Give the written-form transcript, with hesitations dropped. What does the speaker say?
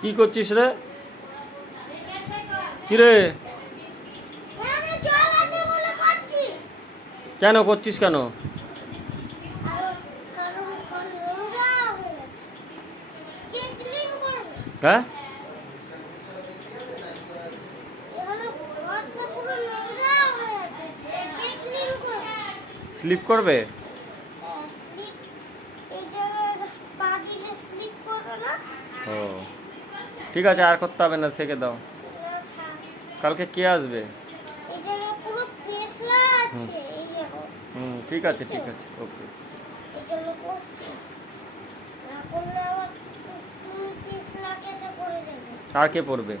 কি করছিস রে? কি রে? কেন করছিস কেন? হ্যাঁ, স্লিপ করবে? ও ঠিক আছে, আর করতে হবে না, থেকে দাও। কালকে কে আসবে? হুম, ঠিক আছে ঠিক আছে, ওকে। আর কে পড়বে?